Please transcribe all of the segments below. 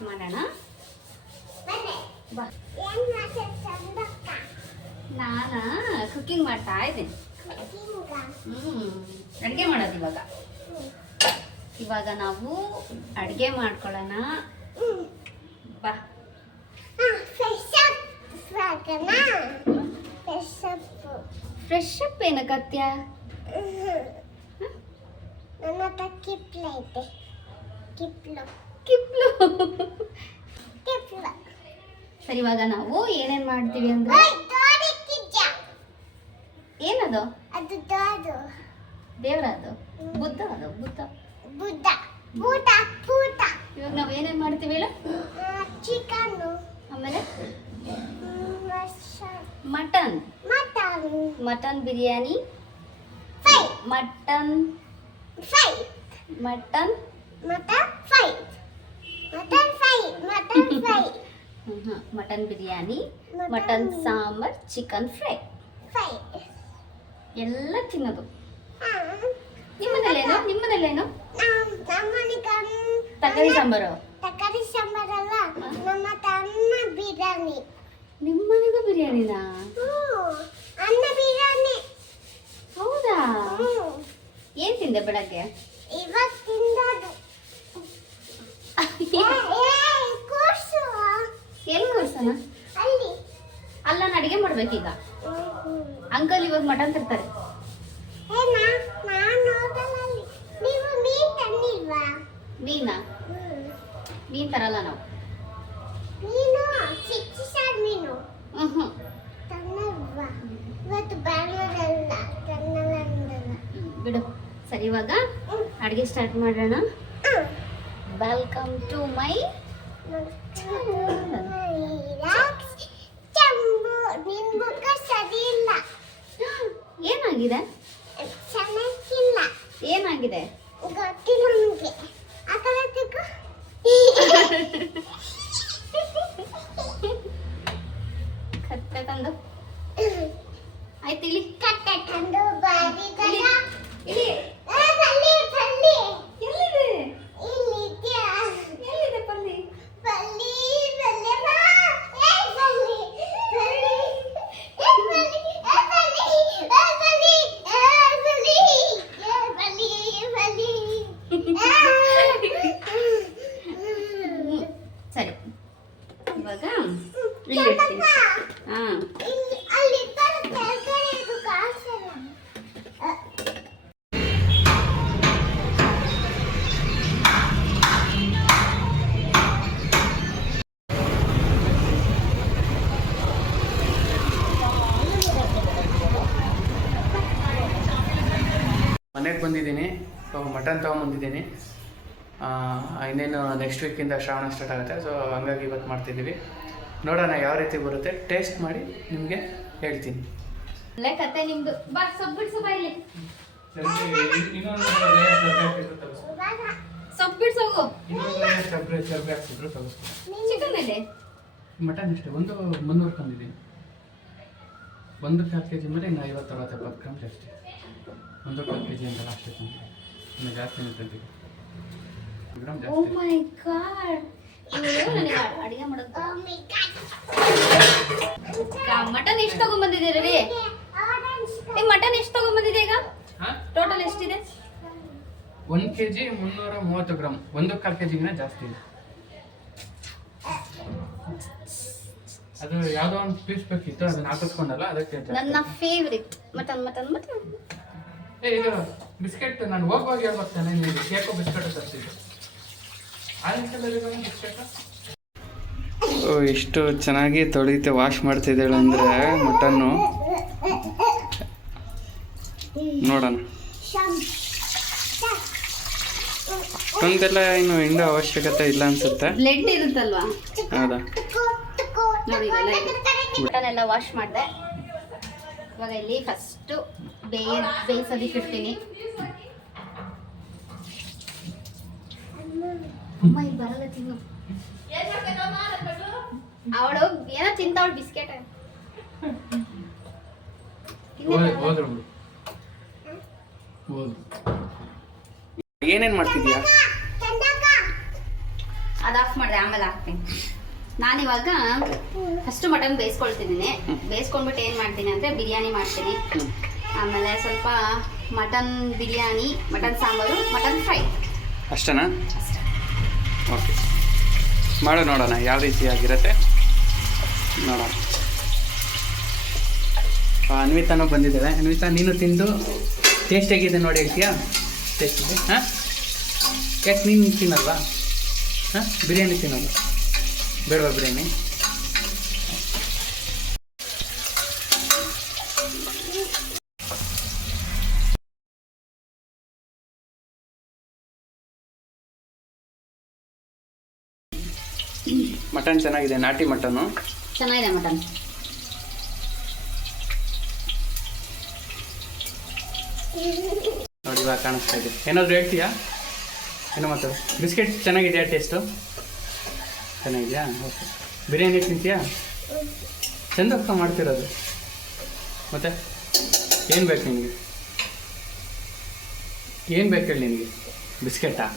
Start ಮಾಡೋಣ. ಬಾ. ನಾನಾ ಕುಕ್ಕಿಂಗ್ ಮಾಡ್ತಾ ಇದ್ದೀನಿ. ಅಡುಗೆ ಮಾಡೋದು ಇವಾಗ ನಾವು ಅಡುಗೆ ಮಾಡ್ಕೊಳ್ಳೋಣ. ಬಾ. ಫ್ರೆಶ್ ಅಪ್ ಏನಕ್ಕತ್ಯ? ನನ್ನ ಹತ್ರ ಕಿಪ್ಲ ಐತೆ. ಕಿಪ್ಲು ಸರಿ, ಇವಾಗ ನಾವು ಏನೇನ್ ಮಾಡ್ತೀವಿ ಅಂದ್ರೆ ಏನದು? ಅದು ದೇವರದು ಬುದ್ಧ. ಅದು ಬುದ್ಧ. ಇವಾಗ ನಾವು ಏನೇನ್ ಮಾಡ್ತೀವಿ ಹೇಳು? ಚಿಕನ್, ಆಮೇಲೆ mutton biryani, mutton fry, mutton biryani, mutton sambar, chicken fry ಎಲ್ಲ ತಿನ್ನೋದು. ನಿಮ್ಮನೇಲೇನು? ತರಕಾರಿ ಸಾಂಬಾರು. ಅಲ್ಲ, ನಮ್ಮ ಅನ್ನ ಬಿರಿಯಾನಿ. ನಿಮ್ಮನೆಗೂ ಬಿರಿಯಾನಿನಾ? ಅನ್ನ ಬಿರಿಯಾನಿ. ಹೌದಾ? ಏನ್ ತಿಂದೆ ಬೆಳಗ್ಗೆ? ಇವಾಗ ತಿಂದದು. ಎಲ್ಲಿ ಕೂರ್ಸೋಣ? ಅಲ್ಲಿ. ಅಲ್ಲ, ನಾನು ಅಡಿಗೆ ಮಾಡ್ಬೇಕೀಗ. ಅಂಕಲ್ ಇವಾಗ ಮಟನ್ ತರ್ತಾರೆ. ಮೀನಾ? ಮೀನ್ ತರಲ್ಲ ನಾವು. ಬಿಡು. ಸರಿ, ಇವಾಗ ಅಡಿಗೆ ಸ್ಟಾರ್ಟ್ ಮಾಡೋಣ. ವೆಲ್ಕಮ್ ಟು ಮೈ ಏನಾಗಿದೆ? ಏನಾಗಿದೆ? ಗೊತ್ತಿಲ್ಲ ನನಗೆ. ಕತ್ತೆ ತಂದು ಆಯ್ತು. ಇಲ್ಲಿ ಕತ್ತೆ ತಂದು ಇಲ್ಲಿ ಎಲ್ಲಿದೆ? ಎಲ್ಲಿದೆ ಪಲ್ಲಿ? ಸರಿ, ಇವಾಗ ಇಲ್ಲಿ ಇಡ್ತೀನಿ. ಮನೆಗೆ ಬಂದಿದ್ದೀನಿ. ಮಟನ್ ತೊಗೊಂಬಂದಿದ್ದೀನಿ. ಇನ್ನೇನು ನೆಕ್ಸ್ಟ್ ವೀಕಿಂದ ಶ್ರಾವಣ ಸ್ಟಾರ್ಟ್ ಆಗುತ್ತೆ. ಸೊ ಹಂಗಾಗಿ ಇವತ್ತು ಮಾಡ್ತಿದ್ದೀವಿ. ನೋಡೋಣ ಯಾವ ರೀತಿ ಬರುತ್ತೆ. ಟೇಸ್ಟ್ ಮಾಡಿ ನಿಮಗೆ ಹೇಳ್ತೀನಿ. ಕತೆ ನಿಮ್ದು. ಬಾ, ಸೊಪ್ಪಿಡ್ಸು. ಬಾ, ಇಲ್ಲಿ ಸೊಪ್ಪಿಡ್ಸು. ಹೋಗು. ಚಿಕನ್ ಇದೆ. ಮಟನ್ ಅಷ್ಟೇ, ಒಂದು 300 ತಂದಿದ್ದೀನಿ. 1 4 kg ಮೇಲೆ ಇನ್ನು 50-70 ಗ್ರಾಮ್ ಜಾಸ್ತಿ. 1 4 kg ಅಂತ ಅಷ್ಟೇ ತಂದಿದ್ದೀನಿ. ಇನ್ನು ಜಾಸ್ತಿನೇ ತಂದಿದ್ದೀನಿ. ಗ್ರಾಮ್ ಜಾಸ್ತಿ. ಓ ಮೈ ಗಾಡ್. ನನಗೆ ಅಡಿಗೆ ಮಾಡೋದು. ಮಟನ್ ಎಷ್ಟು ತಗೊಂಡ್ಬಂದಿದ್ದೀರಿ? ಮಟನ್ ಎಷ್ಟು ತಗೊಂಡ್ಬಂದಿದೆ ಈಗ? ಟೋಟಲ್ ಎಷ್ಟಿದೆ? 1 kg 330 ಗ್ರಾಮ್. 1 4 kg ಜಾಸ್ತಿ ಇದೆ. ಅದು ಯಾವುದೋ ಒಂದು ಪೀಸ್ ಬೇಕಿತ್ತು, ಅದನ್ನ ಹಾಕಿಸ್ಕೊಂಡಲ್ಲ, ಅದಕ್ಕೆ ನನ್ನ ಫೇವ್ರೆಟ್ ಮಟನ್. ಇದು ಬಿಸ್ಕೆಟ್ ನಾನು ಹೋಗುವಾಗ ಹೇಳ್ಬರ್ತಾನೆ. ನೀವು ಕೇಕೋ ಬಿಸ್ಕೆಟ್ ತರ್ತಿದ್ದೆ. ಎಷ್ಟು ಚೆನ್ನಾಗಿ ತೊಳಿತೆ ವಾಶ್ ಮಾಡ್ತಿದ್ದಾಳೆ ಅಂದರೆ ಮಟನ್ನು. ನೋಡೋಣ. ಒಂದೆಲ್ಲ ಇನ್ನು ಹಿಂಡೋ ಅವಶ್ಯಕತೆ ಇಲ್ಲ ಅನ್ಸುತ್ತೆ. ಬ್ಲೆಡ್ ಇರುತ್ತಲ್ವಾ? ಹೌದಾ? ಮಟನ್ ಎಲ್ಲ ವಾಶ್ ಮಾಡಿದೆ. ಇವಾಗ ಇಲ್ಲಿ ಫಸ್ಟು ಬೇಯಿಸೋದಕ್ಕೆ ಇಡ್ತೀನಿ. ಅಮ್ಮ ಇಲ್ಲಿ ಬರಲ್ಲ, ತಿನ್ನು. ಅವಳು ಏನೋ ತಿಂತಾವಳು ಬಿಸ್ಕೆಟ್. ಏನೇನ್ ಮಾಡ್ತಿದ್ಯಾ? ಅದು ಆಫ್ ಮಾಡಿದೆ, ಆಮೇಲೆ ಹಾಕ್ತೀನಿ. ನಾನಿವಾಗ ಫಸ್ಟು ಮಟನ್ ಬೇಯಿಸ್ಕೊಳ್ತಿದ್ದೀನಿ. ಬೇಯಿಸ್ಕೊಂಡ್ಬಿಟ್ಟು ಏನು ಮಾಡ್ತೀನಿ ಅಂದರೆ ಬಿರಿಯಾನಿ ಮಾಡ್ತೀನಿ. ಆಮೇಲೆ ಸ್ವಲ್ಪ mutton biryani, mutton sambar, mutton fry. ಅಷ್ಟೇನಾ? ಓಕೆ, ಮಾಡು ನೋಡೋಣ ಯಾವ ರೀತಿಯಾಗಿರುತ್ತೆ ನೋಡೋಣ. ಅನ್ವಿತಾನೂ ಬಂದಿದ್ದಾಳೆ. ಅನ್ವಿತಾ, ನೀನು ತಿಂದು ಟೇಸ್ಟ್ ಹೇಗಿದೆ ನೋಡಿ ಹೇಳ್ತೀಯಾ? ಟೇಸ್ಟ್ ಇದೆ? ಹಾಂ, ಯಾಕೆ ನೀನು ತಿನ್ನಲ್ವಾ? ಹಾಂ, ಬಿರಿಯಾನಿ ತಿನ್ನಲ್ವಾ? ಬೇಡವಾ ಬಿರಿಯಾನಿ? ಮಟನ್ ಚೆನ್ನಾಗಿದೆ, ನಾಟಿ ಮಟನ್ನು ಚೆನ್ನಾಗಿದೆ ಮಟನ್. ನೋಡಿ ಇವಾಗ ಕಾಣಿಸ್ತಾ ಇದೆ. ಏನಾದರೂ ಹೇಳ್ತೀಯಾ? ಏನೋ ಮಾತಾಡು. ಬಿಸ್ಕೆಟ್ ಚೆನ್ನಾಗಿದೆಯಾ? ಟೇಸ್ಟು ಚೆನ್ನಾಗಿದೆಯಾ? ಓಕೆ. ಬಿರಿಯಾನಿ ತಿಂತೀಯಾ? ಚಂದಕ್ಕ ಮಾಡ್ತಿರೋದು. ಮತ್ತೆ ಏನು ಬೇಕು ನಿನಗೆ? ಏನು ಬೇಕು ಹೇಳಿ ನಿನಗೆ? ಬಿಸ್ಕೆಟಾ?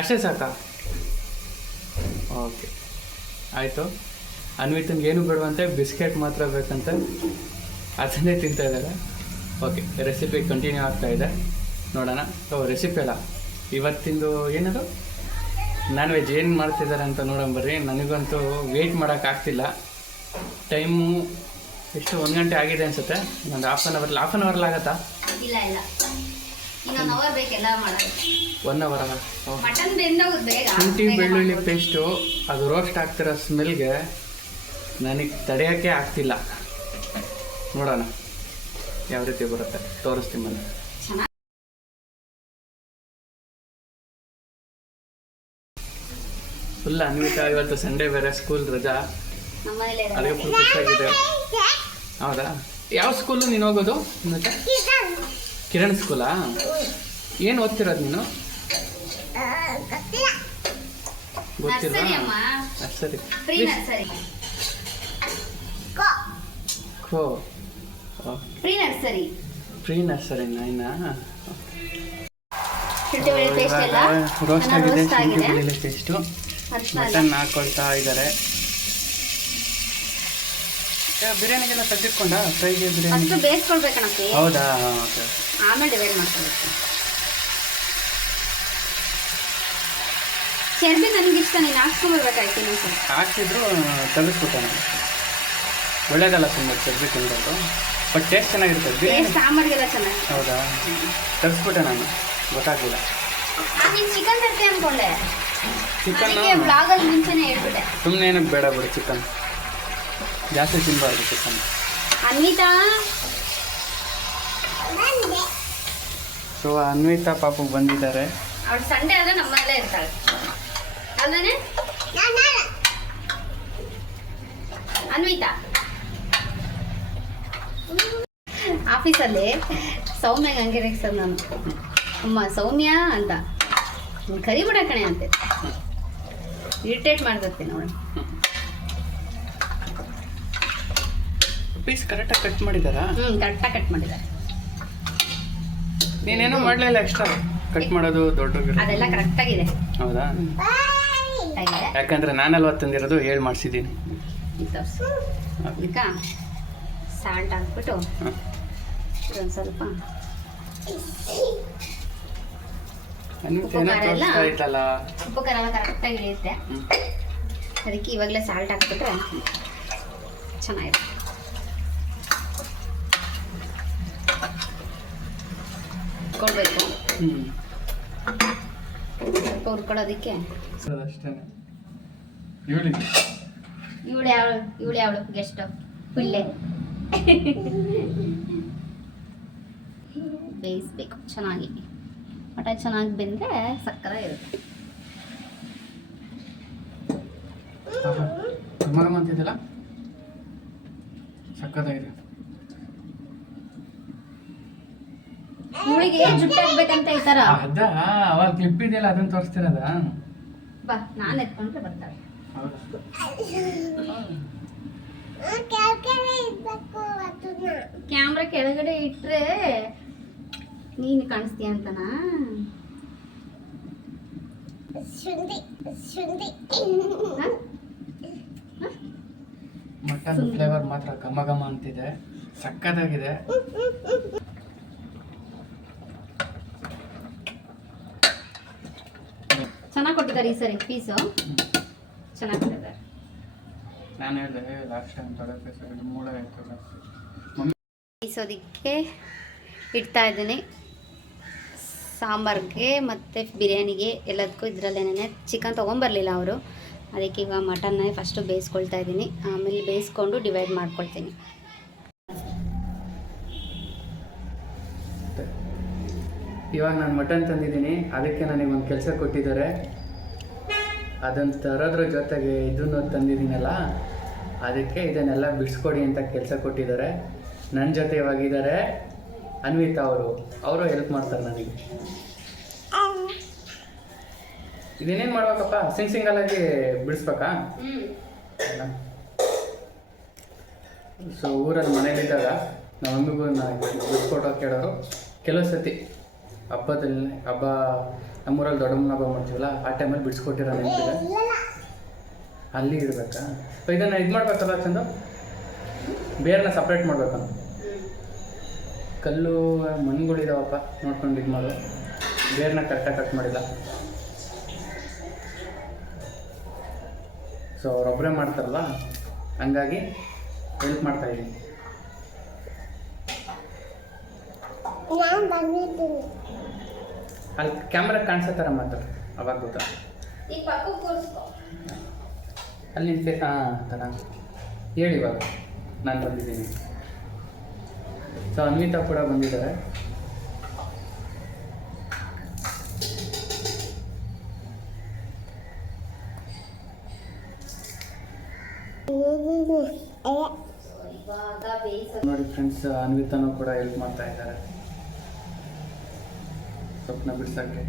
ಅಷ್ಟೇ ಸಾಕಾ? ಓಕೆ, ಆಯಿತು. ಅನ್ವಿತಂಗೆ ಏನು ಬೇಡವಂತೆ, ಬಿಸ್ಕೆಟ್ ಮಾತ್ರ ಬೇಕಂತ, ಅದನ್ನೇ ತಿಂತಾ ಇದ್ದಾರೆ. ಓಕೆ, ರೆಸಿಪಿ ಕಂಟಿನ್ಯೂ ಆಗ್ತಾ ಇದೆ, ನೋಡೋಣ. ಸೊ ರೆಸಿಪಿ ಅಲ್ಲ, ಇವತ್ತಿಂದು ಏನದು ನಾನ್ ವೆಜ್ ಏನು ಮಾಡ್ತಿದ್ದಾರೆ ಅಂತ ನೋಡೋಣ ಬರ್ರಿ. ನನಗಂತೂ ವೆಯ್ಟ್ ಮಾಡೋಕ್ಕಾಗ್ತಿಲ್ಲ. ಟೈಮು ಎಷ್ಟು 1 ಗಂಟೆ ಆಗಿದೆ ಅನಿಸುತ್ತೆ. ಇನ್ನೊಂದು ಹಾಫ್ ಆನ್ ಅವರ್ಲಿ ಆಗುತ್ತಾ? ಇಲ್ಲ ಇಲ್ಲ, ಇನ್ನೊಂದು ಅವರ್ ಬೇಕೆಲ್ಲ ಮಾಡೋದು. 1 ಅವರ್. ಮಟನ್ ಬೆಂದೋಗುತ್ತೆ ಬೇಗ. ಶುಂಠಿ ಬೆಳ್ಳುಳ್ಳಿ ಪೇಸ್ಟು ಅದು ರೋಸ್ಟ್ ಆಗ್ತಿರೋ ಸ್ಮೆಲ್ಗೆ ನನಗೆ ತಡೆಯೋಕ್ಕೆ ಆಗ್ತಿಲ್ಲ. ನೋಡೋಣ ಯಾವ ರೀತಿ ಬರುತ್ತೆ, ತೋರಿಸ್ತೀನಿ ಬನ್ನಿ. ಫುಲ್ ಅನ್ವಿತಾ ಇವತ್ತು ಸಂಡೇ ಬೇರೆ, ಸ್ಕೂಲ್ ರಜಾ, ಅದಕ್ಕೆ ಫುಲ್ ಖುಷಿಯಾಗಿದೆ. ಹೌದಾ? ಯಾವ ಸ್ಕೂಲು ನೀನು ಹೋಗೋದು? ಮತ್ತೆ ಕಿರಣ್ ಸ್ಕೂಲಾ? ಏನು ಓದ್ತಿರೋದು ನೀನು? ಗೊತ್ತಿಲ್ಲ. ನರ್ಸರಿ. ಖೋ ಪ್ರೀ ನರ್ಸರಿ. ಪ್ರೀ ನರ್ಸರಿನಾ? ಇನ್ನ ಶುಂಠಿ ಬೆಳ್ಳುಳ್ಳಿ ಪೇಸ್ಟ್ ಎಲ್ಲ ರೋಸ್ಟ್ ಆಗಿದೆ. ಶುಂಠಿ ಆಗಿದೆ. ಬೆಳ್ಳುಳ್ಳಿ ಪೇಸ್ಟು ಮಟನ್ ಹಾಕೊಳ್ತಾ ಇದ್ದಾರೆ. ಬಿರಿಯಾನಿಗೆಲ್ಲ ತೆಗೆದುಕೊಂಡ? ಫ್ರೈಗೆ ಬಿರಿಯಾನಿ ಅಷ್ಟು ಬೇಯಿಸ್ಕೊಳ್ಬೇಕಣಕ್ಕೆ. ಹೌದಾ? ಓಕೆ, ಆಮೇಲೆ ಡಿವೈಡ್ ಮಾಡ್ಕೊಳ್ಬೇಕು. ಚರ್ಬಿ ನನಗಿಷ್ಟ, ನೀನು ಹಾಕ್ಸ್ಕೊಂಬರ್ಬೇಕಾಯ್ತು ಇನ್ನೊಂದು ಸ್ವಲ್ಪ. ಹಾಕಿದ್ರು ತೆಗೆದ್ಬಿಟ್ಟೆ ನಾನು. ಒಳ್ಳೇದಲ್ಲ ಸುಮ್ಮನೆ ಚರ್ಬಿ ತಿನ್ನೋದು, ಬಟ್ ಟೇಸ್ಟ್ ಚೆನ್ನಾಗಿರ್ತದೆ ಬಿರಿಯಾನಿ. ಸಾಂಬಾರಿಗೆಲ್ಲ ಚೆನ್ನಾಗಿ. ಹೌದಾ? ತೆಗೆಸ್ಬಿಟ್ಟೆ ನಾನು, ಗೊತ್ತಾಗಲಿಲ್ಲ. ನೀನು ಚಿಕನ್ ತರ್ತಿ ಅಂದ್ಕೊಂಡೆ. ಚಿಕನ್ ಬ್ಲಾಗಲ್ಲಿ ಮುಂಚೆನೇ ಹೇಳ್ಬಿಟ್ಟೆ. ಸುಮ್ಮನೆ ಏನಕ್ಕೆ ಬೇಡ ಬಿಡಿ, ಚಿಕನ್ ಜಾಸ್ತಿ ತಿನ್ನಬಾರ್ದು ಚಿಕನ್. ಅನ್ವಿತಾ, ಬಂದೆ. ಸೊ ಅನ್ವಿತಾ ಪಾಪು ಬಂದಿದ್ದಾರೆ. ಅವಳು ಸಂಡೇ ಆದರೆ ನಮ್ಮಲ್ಲೇ ಇರ್ತಾಳೆ ಅಲ್ಲನೇ ಅನ್ವಿತಾ? ಆಫೀಸಲ್ಲಿ ಸೌಮ್ಯ ಹಂಗೆ ರೆಕ್ಸರ್ ನಾನು, ಅಮ್ಮ ಸೌಮ್ಯ ಅಂತ ಕರಿಬಿಡ ಕಣೆ ಅಂತೆ, ಇರಿಟೇಟ್ ಮಾಡ್ತತ್ತೆ ನೋಡಿ. ಪೀಸ್ ಕರೆಕ್ಟಾಗಿ ಕಟ್ ಮಾಡಿದ್ದಾರಾ? ಕರೆಕ್ಟಾಗಿ ಕಟ್ ಮಾಡಿದ್ದಾರೆ. ನೀನೇನೋ ಮಾಡಲಿಲ್ಲ ಎಕ್ಸ್ಟ್ರಾ ಕಟ್ ಮಾಡೋದು ದೊಡ್ಡ ಅದೆಲ್ಲ ಕರೆಕ್ಟಾಗಿದೆ. ಹೌದಾ? ಆಗಿದೆ. ಯಾಕಂದ್ರೆ ನಾನೆಲ್ಲ ತಂದಿರೋದು ಹೇಳಿ ಮಾಡಿಸಿದ್ದೀನಿ. ಅದಕ್ಕೆ ಸಾಲ್ಟ್ ಹಾಕ್ಬಿಟ್ಟು ಒಂದು ಸ್ವಲ್ಪ ಉಪ್ಪು ಖಾರ ಎಲ್ಲ ಕರೆಕ್ಟಾಗಿ ಇಳಿಯುತ್ತೆ. ಅದಕ್ಕೆ ಇವಾಗಲೇ ಸಾಲ್ಟ್ ಹಾಕ್ಬಿಟ್ರೆ ಚೆನ್ನಾಗಿದೆ. ಹುರ್ಕೊಳ್ಬೇಕು. ಸ್ವಲ್ಪ ಹುರ್ಕೊಳ್ಳೋದಕ್ಕೆ ಇವಳು ಯಾವಳು ಗೆಸ್ಟ್ ಪುಲ್ಲೆ ಬೇಯಿಸ್ಬೇಕು ಚೆನ್ನಾಗಿ. ಮಟನ್ ಚೆನ್ನಾಗಿ ಬೆಂದರೆ ಸಕ್ಕತ್ತಾಗಿರುತ್ತೆ. ಅಂತಿದ್ದಲ್ಲ ಸಕ್ಕತ್ತಾಗಿದೆ. ಇವಳಿಗೆ ಜುಟ್ಟು ಹಾಕ್ಬೇಕಂತ ಈ ಥರ ಅದ ಅವಾಗ ಕ್ಲಿಪ್ ಇದೆಯಲ್ಲ ಅದನ್ನ ತೋರಿಸ್ತಿರೋದ? ಬಾ, ನಾನು ಎತ್ಕೊಂಡ್ರೆ ಬರ್ತಾಳೆ. ಕ್ಯಾಮ್ರಾ ಕೆಳಗಡೆ ಇಟ್ರೆ ನೀನು ಕಾಣಿಸ್ತೀಯ ಅಂತನಾ? ಶುಂಠಿ ಶುಂಠಿ ಮಟನ್ ಫ್ಲೇವರ್ ಮಾತ್ರ ಘಮ ಘಮ ಅಂತಿದೆ, ಸಕ್ಕತ್ತಾಗಿದೆ. ಚೆನ್ನಾಗಿ ಕೊಟ್ಟಿದ್ದಾರೆ ಈ ಸರಿ ಪೀಸು, ಚೆನ್ನಾಗಿ ಕೊಟ್ಟಿದ್ದಾರೆ. ನಾನು ಹೇಳಿದೆ ಲಾಸ್ಟ್ ಟೈಮ್ ತೊಳೆ ಪೀಸ್ ಮೂಳೆ ಬೇಯಿಸೋದಕ್ಕೆ ಇಡ್ತಾ ಇದ್ದೀನಿ. ಸಾಂಬಾರಿಗೆ ಮತ್ತು ಬಿರಿಯಾನಿಗೆ ಎಲ್ಲದಕ್ಕೂ ಇದರಲ್ಲೇನೆ. ಚಿಕನ್ ತೊಗೊಂಬರಲಿಲ್ಲ ಅವರು, ಅದಕ್ಕೆ ಈಗ ಮಟನ್ನ ಫಸ್ಟು ಬೇಯಿಸ್ಕೊಳ್ತಾ ಇದ್ದೀನಿ, ಆಮೇಲೆ ಬೇಯಿಸ್ಕೊಂಡು ಡಿವೈಡ್ ಮಾಡ್ಕೊಳ್ತೀನಿ. ಇವಾಗ ನಾನು ಮಟನ್ ತಂದಿದ್ದೀನಿ, ಅದಕ್ಕೆ ನನಗೆ ಒಂದು ಕೆಲಸ ಕೊಟ್ಟಿದ್ದಾರೆ. ಅದನ್ನು ತರೋದ್ರ ಜೊತೆಗೆ ಇದನ್ನು ತಂದಿದ್ದೀನಲ್ಲ, ಅದಕ್ಕೆ ಇದನ್ನೆಲ್ಲ ಬಿಡಿಸ್ಕೊಡಿ ಅಂತ ಕೆಲಸ ಕೊಟ್ಟಿದ್ದಾರೆ. ನನ್ನ ಜೊತೆ ಇವಾಗಿದ್ದಾರೆ ಅನ್ವಿತಾ ಅವರು ಹೆಲ್ಪ್ ಮಾಡ್ತಾರೆ ನನಗೆ. ಇದೇನೇನು ಮಾಡ್ಬೇಕಪ್ಪ? ಸಿಂಗಲಾಗಿ ಬಿಡಿಸ್ಬೇಕಾ? ಸೊ ಊರಲ್ಲಿ ಮನೇಲಿದ್ದಾಗ ನಮ್ಮ ಮಮ್ಮಿಗೂ ಬಿಡಿಸ್ಕೊಟ್ಟೋಗಿ ಕೇಳೋರು. ಕೆಲವು ಸತಿ ಹಬ್ಬ ನಮ್ಮೂರಲ್ಲಿ ದೊಡ್ಡಮ್ಮನ ಹಬ್ಬ ಮಾಡ್ತೀವಲ್ಲ, ಆ ಟೈಮಲ್ಲಿ ಬಿಡಿಸ್ಕೊಟ್ಟಿರೋ ನೆನಪಿದೆ. ಅಲ್ಲಿ ಇಡಬೇಕಾ? ಇದನ್ನು ಇದು ಮಾಡ್ಬೇಕಲ್ಲ ಚಂದ, ಬೇರನ್ನ ಸಪ್ರೇಟ್ ಮಾಡ್ಬೇಕು. ಕಲ್ಲು ಮಣ್ಣುಗಳಿದಾವಪ್ಪ, ನೋಡ್ಕೊಂಡು ಇದು ಮಾಡು. ಬೇರನ್ನ ಕರೆಕ್ಟಾಗಿ ಕಟ್ ಮಾಡಿಲ್ಲ. ಸೊ ಅವರೊಬ್ಬರೇ ಮಾಡ್ತಾರಲ್ಲ, ಹಂಗಾಗಿ ಹೆಲ್ಪ್ ಮಾಡ್ತಾಯಿದ್ದೀನಿ. ನಾನು ಬಂದಿದ್ದೀನಿ. ಅಲ್ಲಿ ಕ್ಯಾಮ್ರಾ ಕಾಣಿಸೋ ಥರ ಮಾತಾಡು, ಅವಾಗ ಗೊತ್ತಾ. ಅಲ್ಲಿ ಥರ ಹೇಳಿ ಇವಾಗ ನಾನು ಬಂದಿದ್ದೀನಿ. ಸೊ ಅನ್ವಿತಾ ಕೂಡ ಬಂದಿದ್ದಾರೆ. ನೋಡಿ ಫ್ರೆಂಡ್ಸ್, ಅನ್ವಿತಾನೂ ಕೂಡ ಹೆಲ್ಪ್ ಮಾಡ್ತಾ ಇದ್ದಾರೆ ಸೊಪ್ಪನ್ನ ಬಿಡ್ಸೋಕ್ಕೆ.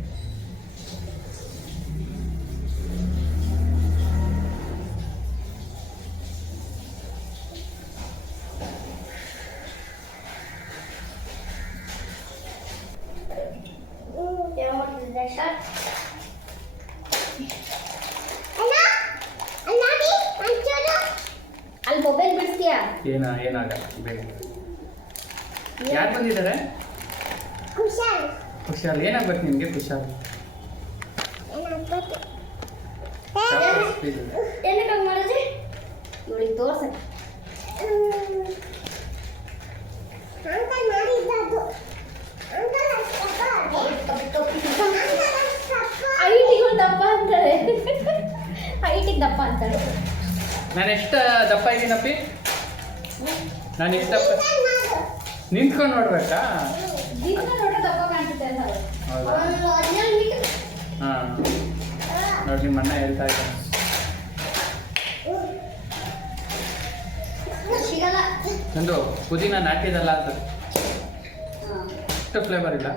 ಅಲ್ಲಿ ಮೊಬೈಲ್ ಬಿಡ್ತೀಯಾ? ಏನಾಗಲ್ಲ ಬೇಗ. ಯಾರು ಬಂದಿದ್ದಾರೆ? ಕುಶಾಲ್. ಕುಶಾಲ್ ಏನಾಗ್ಬೇಕು ನಿಮಗೆ? ಕುಶಾಲ್ ಏನಕ್ಕೆ ಮಾಡಿದ್ರಿ? ಇವಳಿಗೆ ತೋರ್ಸಕ್ಕೆ ಅಂಕಲ್ ಮಾಡಿದ್ದು. ಐಟಿಗೆ ದಪ್ಪ ಅಂತಾರೆ, ಐಟಿಗೆ ದಪ್ಪ ಅಂತಾರೆ. ನಾನು ಎಷ್ಟು ದಪ್ಪ ಇದ್ದೀನಪ್ಪಿ? ನಾನು ಎಷ್ಟು ದಪ್ಪ? ನಿಂತ್ಕೊಂಡು ನೋಡ್ಬೇಕಾ? ದಪ್ಪ ಕಾಣ್ಸುತ್ತೆ ಅಂತ. ಹೌದಾ? ಹಾಂ ನೋಡಿ, ನಿಮ್ಮ ಅಣ್ಣ ಹೇಳ್ತಾ ಇದ್ದಾನೆ. ನಂದು ಪುದೀನ ನಾಟಿದಲ್ಲ ಅಂತ ಅಷ್ಟು ಫ್ಲೇವರ್ ಇಲ್ಲ.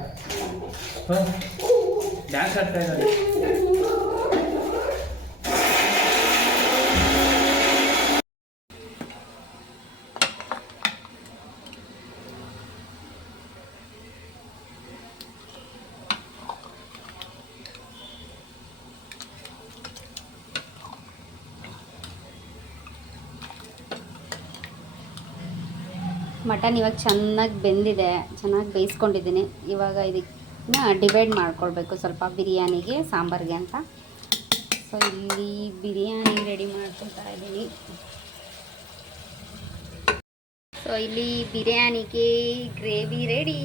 ಡ್ಯಾನ್ಸ್ ಆಡ್ತಾ ಇದ್ದಾರೆ. ಮಟನ್ ಇವಾಗ ಚೆನ್ನಾಗಿ ಬೆಂದಿದೆ, ಚೆನ್ನಾಗಿ ಬೇಯಿಸ್ಕೊಂಡಿದ್ದೀನಿ. ಇವಾಗ ಇದನ್ನ ಡಿವೈಡ್ ಮಾಡ್ಕೊಳ್ಬೇಕು ಸ್ವಲ್ಪ ಬಿರಿಯಾನಿಗೆ, ಸಾಂಬಾರಿಗೆ ಅಂತ. ಸೊ ಇಲ್ಲಿ ಬಿರಿಯಾನಿ ರೆಡಿ ಮಾಡ್ಕೊಳ್ತಾ ಇದ್ದೀನಿ. ಸೊ ಇಲ್ಲಿ ಬಿರಿಯಾನಿಗೆ ಗ್ರೇವಿ ರೆಡಿ.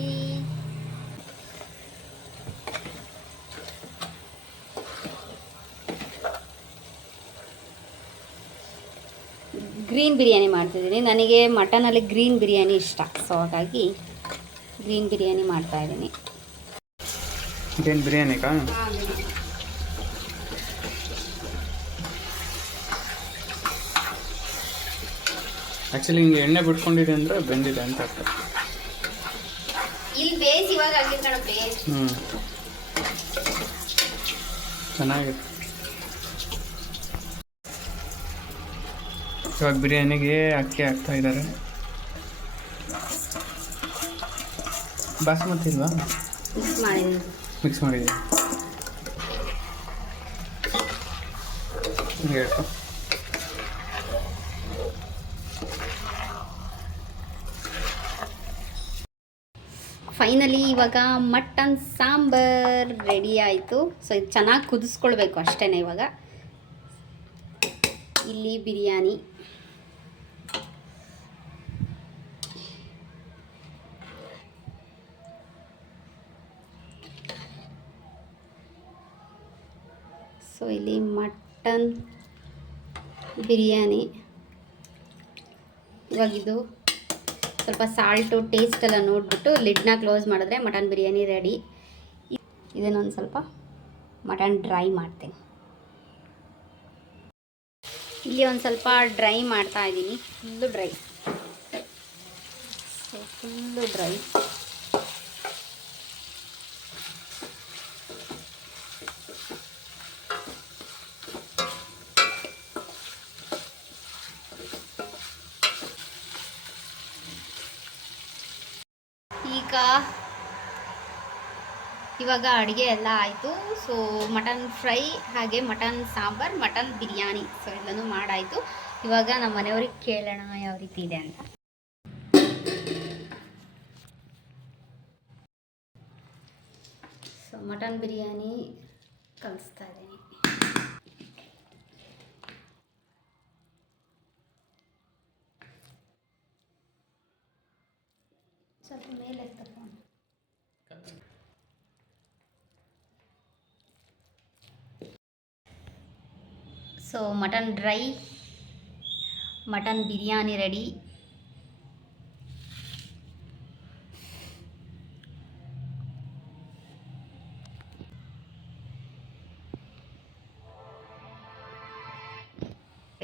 ಗ್ರೀನ್ ಬಿರಿಯಾನಿ ಮಾಡ್ತಿದ್ದೀನಿ. ನನಗೆ ಮಟನಲ್ಲಿ ಗ್ರೀನ್ ಬಿರಿಯಾನಿ ಇಷ್ಟ, ಸೊ ಹಾಗಾಗಿ ಗ್ರೀನ್ ಬಿರಿಯಾನಿ ಮಾಡ್ತಾಯಿದ್ದೀನಿ. ಇದೇನು ಬಿರಿಯಾನಿಗಾ? ಆ್ಯಕ್ಚುಲಿ ಹಿಂಗೆ ಎಣ್ಣೆ ಬಿಟ್ಕೊಂಡಿದೆ ಅಂದರೆ ಬೆಂದಿದೆ ಅಂತ ಅರ್ಥ. ಇಲ್ಲಿ ಬೇಯಿಸಿ ಇವಾಗ ಆಗಿದ್ದು ಕಣಪ್ಪೆ. ಚೆನ್ನಾಗಿದೆ. ಇವಾಗ ಬಿರಿಯಾನಿಗೆ ಅಕ್ಕಿ ಹಾಕ್ತಾ ಇದ್ದಾರೆ. ಬಾಸ್ಮತಿ ಇಲ್ವಾ? ಮಿಕ್ಸ್ ಮಾಡಿದ್ದೀನಿ. ಮಿಕ್ಸ್ ಮಾಡಿದ್ದೀವಿ. ಹೇಳ್ಕೊ. ಫೈನಲಿ ಇವಾಗ ಮಟನ್ ಸಾಂಬಾರ್ ರೆಡಿ ಆಯಿತು. ಸೊ ಇದು ಚೆನ್ನಾಗಿ ಕುದಿಸ್ಕೊಳ್ಬೇಕು ಅಷ್ಟೇ. ಇವಾಗ ಇಲ್ಲಿ ಬಿರಿಯಾನಿ, ಸೊ ಇಲ್ಲಿ ಮಟನ್ ಬಿರಿಯಾನಿ. ಇವಾಗಿದು ಸ್ವಲ್ಪ ಸಾಲ್ಟು ಟೇಸ್ಟ್ ಎಲ್ಲ ನೋಡಿಬಿಟ್ಟು ಲಿಡ್ನ ಕ್ಲೋಸ್ ಮಾಡಿದ್ರೆ ಮಟನ್ ಬಿರಿಯಾನಿ ರೆಡಿ. ಇದನ್ನೊಂದು ಸ್ವಲ್ಪ ಮಟನ್ ಡ್ರೈ ಮಾಡ್ತೀನಿ. ಇಲ್ಲಿ ಒಂದು ಸ್ವಲ್ಪ ಡ್ರೈ ಮಾಡ್ತಾ ಇದ್ದೀನಿ, full dry. So full dry. ಇವಾಗ ಅಡುಗೆ ಎಲ್ಲ ಆಯಿತು. ಸೊ ಮಟನ್ ಫ್ರೈ ಹಾಗೆ mutton sambar, mutton biryani, so ಎಲ್ಲನೂ ಮಾಡಾಯಿತು. ಇವಾಗ ನಮ್ಮ ಮನೆಯವ್ರಿಗೆ ಕೇಳೋಣ ಯಾವ ರೀತಿ ಇದೆ ಅಂತ. ಸೊ ಮಟನ್ ಬಿರಿಯಾನಿ ಕಲಿಸ್ತಾ ಇದ್ದೀನಿ. ಸ್ವಲ್ಪ ಮೇಲೆ ತಗೊಂಡು so mutton dry, mutton biryani ready.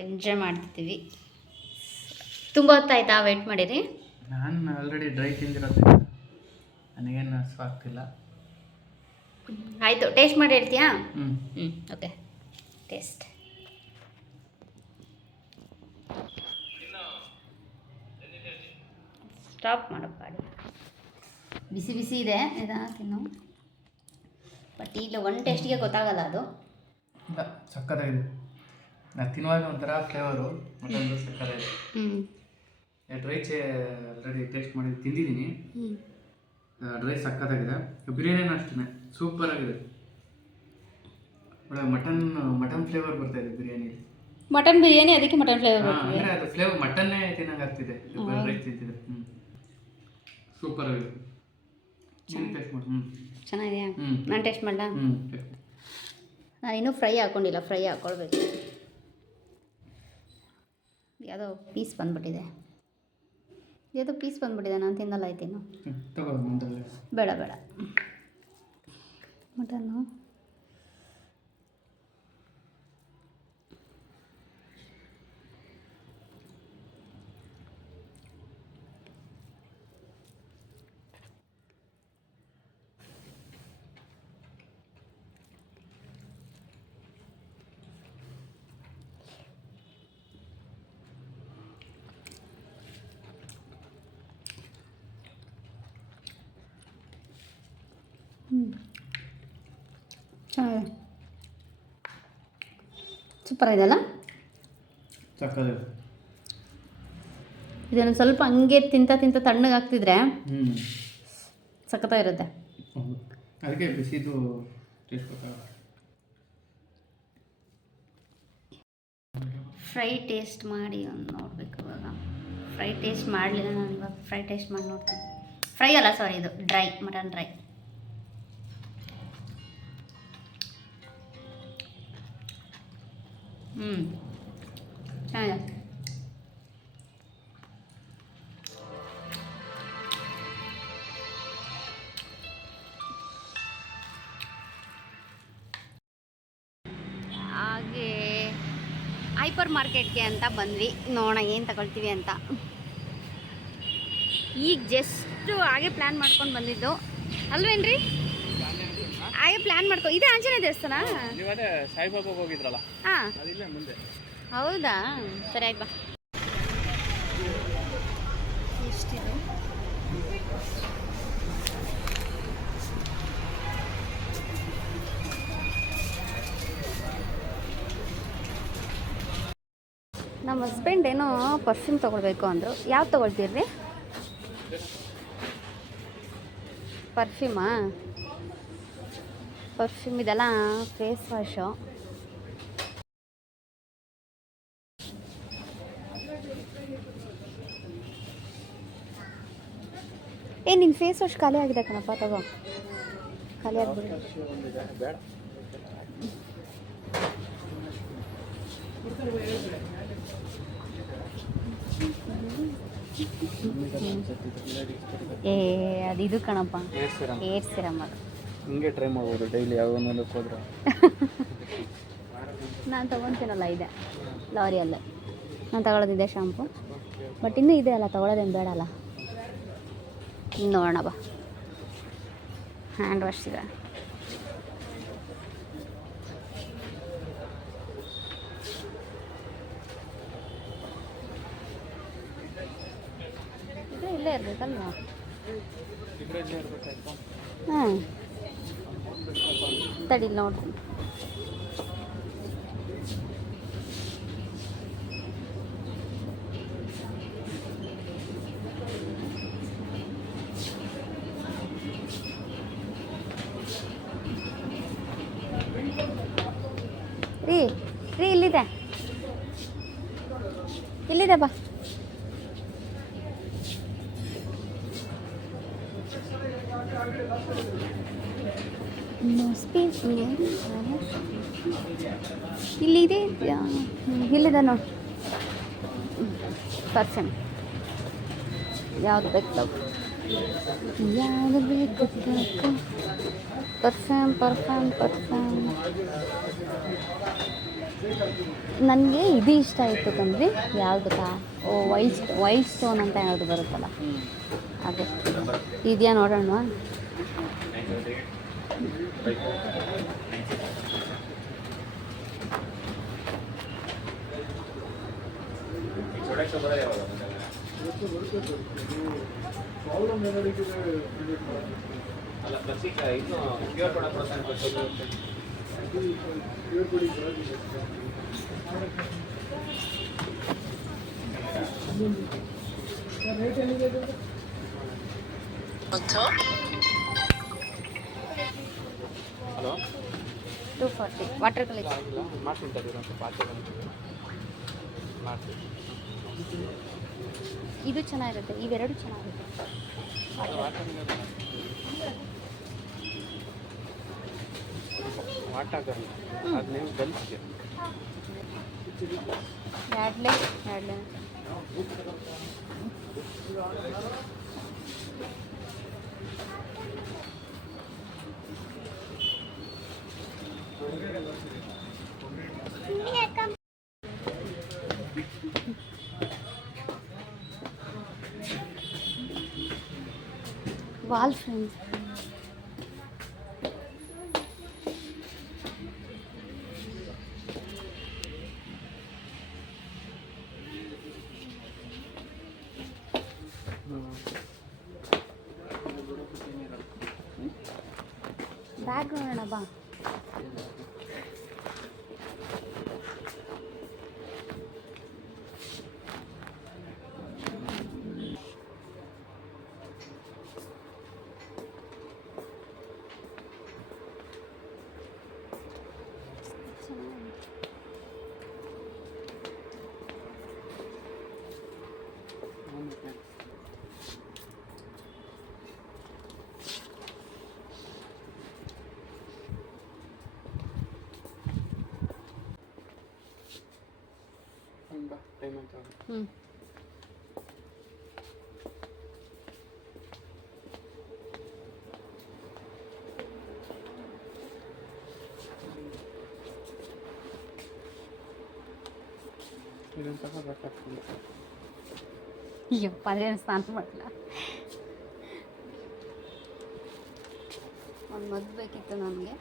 Enjoy ಮಾಡ್ತಿದ್ದೀವಿ. ತುಂಬ ಹೊತ್ತಾಯ್ತಾ ವೇಟ್ ಮಾಡಿರಿ? ನಾನು ಆಲ್ರೆಡಿ ಡ್ರೈ ತಿಂದಿರೋದ್ರಿಂದ ನನಗೇನು ಆಗ್ತಿಲ್ಲ. ಆಯಿತು, ಟೇಸ್ಟ್ ಮಾಡಿ ಹೇಳ್ತೀಯಾ? Okay, taste. ಸ್ಟಾಪ್ ಮಾಡಪ್ಪ. ಬಿಸಿ ಬಿಸಿ ಇದೆ, ಇದನ್ನು ತಿನ್ನು. ಬಟ್ ಇಲ್ಲ ಒನ್ ಟೇಸ್ಟಿಗೆ ಗೊತ್ತಾಗಲ್ಲ ಅದು. ಇಲ್ಲ, ಸಕ್ಕತ್ತಾಗಿದೆ. ನಾನು ತಿನ್ನುವಾಗ ಒಂಥರ ಫ್ಲೇವರು ಮಟನ್ದು ಸಕ್ಕತ್ತಾಗಿದೆ. ಡ್ರೈ ಆಲ್ರೆಡಿ ಟೇಸ್ಟ್ ಮಾಡಿ ತಿಂದಿದ್ದೀನಿ. ಡ್ರೈ ಸಕ್ಕತ್ತಾಗಿದೆ. ಬಿರಿಯಾನಿನೂ ಅಷ್ಟೇ ಸೂಪರಾಗಿದೆ. ಒಳ್ಳೆ ಮಟನ್ ಫ್ಲೇವರ್ ಬರ್ತಾ ಇದೆ ಬಿರಿಯಾನಿಲಿ. ಮಟನ್ ಬಿರಿಯಾನಿ ಅದಕ್ಕೆ ಮಟನ್ ಫ್ಲೇವರ್ ಅಂದರೆ ಅದು ಫ್ಲೇವರ್ ಮಟನ್ನೇ ತಿನ್ನಂಗೆ ಆಗ್ತಿದೆ ರೈಸ್ ತಿಂತಿದೆ. ಸೂಪರ್ ಆಗಿದೆ. ಟೇಸ್ಟ್ ಮಾಡಿ. ಚೆನ್ನಾಗಿದೆಯಾ? ನಾನು ಟೇಸ್ಟ್ ಮಾಡಲಾ? ನಾನು ಇನ್ನೂ ಫ್ರೈ ಹಾಕ್ಕೊಂಡಿಲ್ಲ, ಫ್ರೈ ಹಾಕ್ಕೊಳ್ಬೇಕು. ಯಾವುದೋ ಪೀಸ್ ಬಂದ್ಬಿಟ್ಟಿದೆ, ನಾನು ತಿನ್ನಲ್ಲ. ಆಯ್ತೇನು? ಬೇಡ ಬೇಡ. ಮಟನ್ನು ಚೆನ್ನಾಗಿದೆ, ಸೂಪರ್ ಇದೆಯಲ್ಲ. ಇದನ್ನು ಸ್ವಲ್ಪ ಹಂಗೆ ತಿಂತ ತಣ್ಣಗೆ ಹಾಕ್ತಿದ್ರೆ ಸಖತ್ತಾಗಿರುತ್ತೆ. ಅದಕ್ಕೆ ಬಿಸಿದು ಟೇಸ್ಟ್ ಗೊತ್ತಾಗುತ್ತೆ. ಫ್ರೈ ಟೇಸ್ಟ್ ಮಾಡಿ ಒಂದು ನೋಡಬೇಕು. ಇವಾಗ ಫ್ರೈ ಟೇಸ್ಟ್ ಮಾಡಲಿಲ್ಲ ನಾನು. ಇವಾಗ ಫ್ರೈ ಟೇಸ್ಟ್ ಮಾಡಿ ನೋಡ್ತೀನಿ. ಫ್ರೈ ಅಲ್ಲ, ಸಾರಿ, ಇದು ಡ್ರೈ, ಮಟನ್ ಡ್ರೈ. ಚೆನ್ನಾಗಿದೆ. ಹಾಗೆ ಹೈಪರ್ ಮಾರ್ಕೆಟ್ಗೆ ಅಂತ ಬಂದ್ವಿ, ನೋಡೋಣ ಏನು ತಗೊಳ್ತೀವಿ ಅಂತ. ಈಗ ಜಸ್ಟ್ ಹಾಗೆ ಪ್ಲ್ಯಾನ್ ಮಾಡ್ಕೊಂಡು ಬಂದಿದ್ದು ಅಲ್ವೇನ್ರಿ? ಹಾಗೆ ಪ್ಲ್ಯಾನ್ ಮಾಡ್ಕೊ. ಇದೇ ಆಂಜನೇಯ ದೇವಸ್ಥಾನ? ಸಾಯಿಬಾಬಾ ಹೋಗಿದ್ರಲ್ಲ? ಹಾಂ, ಮುಂದೆ. ಹೌದಾ? ಸರಿ ಆಯ್ತು ಬಾ. ಎಷ್ಟಿದೆ? ನಮ್ಮ ಹಸ್ಬೆಂಡ್ ಏನೋ ಪರ್ಫ್ಯೂಮ್ ತೊಗೊಳ್ಬೇಕು ಅಂದರು. ಯಾವ್ದು ತೊಗೊಳ್ತೀರಿ? ಪರ್ಫ್ಯೂಮಾ? ಪರ್ಫ್ಯೂಮ್ ಇದೆಲ್ಲ ಫೇಸ್ ವಾಶು. ನಿನ್ನ ಫೇಸ್ ವಾಶ್ ಖಾಲಿ ಆಗಿದೆ ಕಣಪ್ಪ, ತಗೋ. ಖಾಲಿ ಆಗ್ಬಿಡಿ. ಅದು ಇದು ಕಣಪ್ಪ, ಏರ್ ಸಿರಮ್. ಅದು ಹಿಂಗೆ ಟ್ರೈ ಮಾಡ್ಬೋದು ಡೈಲಿ ಯಾವ ಹೋದ್ರೆ. ನಾನು ತೊಗೊತೀನಲ್ಲ, ಇದೆ ಲಾರಿಯಲ್ಲೇ ನಾನು ತಗೊಳ್ಳೋದಿದೆ ಶಾಂಪು. ಬಟ್ ಇನ್ನೂ ಇದೆ ಅಲ್ಲ, ತೊಗೊಳೋದೇನು ಬೇಡ ಅಲ್ಲ. ನೋಡೋಣ ಬಾ. ಹ್ಯಾಂಡ್ ವಾಶ್ ಇದೆ. ಇದು ಇಲ್ಲೇ ಇರಬೇಕಲ್ವಾ? ಹಾಂ, ತಡಿ ನೋಡ್ತೀನಿ. ರೀ ಇಲ್ಲಿದೆ, ಇಲ್ಲಿದೆ ಬಾ. ಇಲ್ಲಿದೆ, ಇಲ್ಲಿದೆ ನೋಡಿ ಪರ್ಫ್ಯೂಮ್. ಯಾವ್ದು ಬೇಕು ತಗೋ, ಯಾವುದು ಬೇಕು ತಗೋ. ಪರ್ಫ್ಯೂಮ್ ನನಗೆ ಇದು ಇಷ್ಟ ಆಯಿತು ಕಣ್ರಿ. ಯಾವುದು ವೈಲ್ಡ್ ಸ್ಟೋನ್ ಅಂತ ಯಾವುದು ಬರುತ್ತಲ್ಲ ಅದು ಇದೆಯಾ ನೋಡೋಣ. ಹಲೋ, 240 ವಾಟರ್ ಕಲರ್ ಮಾಡ್ತೀನಿ ಮಾಡ್ತೀನಿ. ಇದು ಚೆನ್ನಾಗಿರುತ್ತೆ, ಇವೆರಡು ಚೆನ್ನಾಗಿರುತ್ತೆ. ವಾಟಾಗಲ್ಲ ಅದು ನೀವು ಗಲ್ಸ್ಗೆ ಎರಡ್ಲೆ ವಾಲ್ ಫ್ರೇಮ್. ಬ್ಯಾಗ್ ನೋಡೋಣ ಬಾ. ಅಯ್ಯಪ್ಪ, ಅದೇ ಸ್ನಾನ ಮಾಡಲ್ಲ. ಒಂದು ಮದ್ದು ಬೇಕಿತ್ತು ನನಗೆ,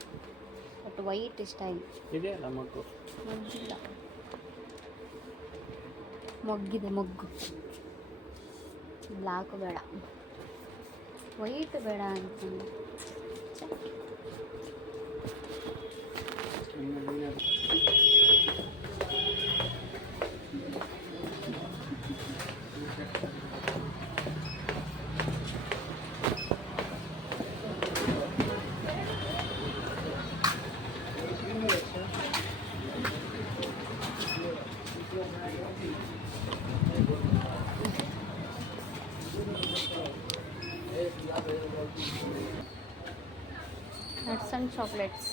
ಬಟ್ ವೈಟ್ ಇಷ್ಟ ಇದೆ ಅಲ್ಲ ಮಗ್ಗು. ಮಗ್ಗಿಲ್ಲ, ಮೊಗ್ಗಿದೆ ಮೊಗ್ಗು. ಬ್ಲಾಕು ಬೇಡ, ವೈಟ್ ಬೇಡ ಅಂತಂದು. Nuts and chocolates.